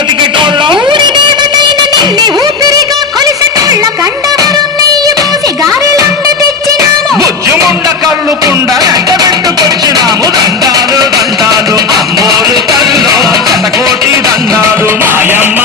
బతికేటోళ్ళం ఊపిరిగా కొలిసేటోళ్ళ గండవరం నెయ్యి పోసి గారెలన్నీ తెచ్చినాము బుజ్జుముండ కళ్ళు కుండ ఎంట పెట్టుకొచ్చినాము దండాలు దండాలు అమ్మోరు తల్లు శతకోటి దండాలు మాయమ్మ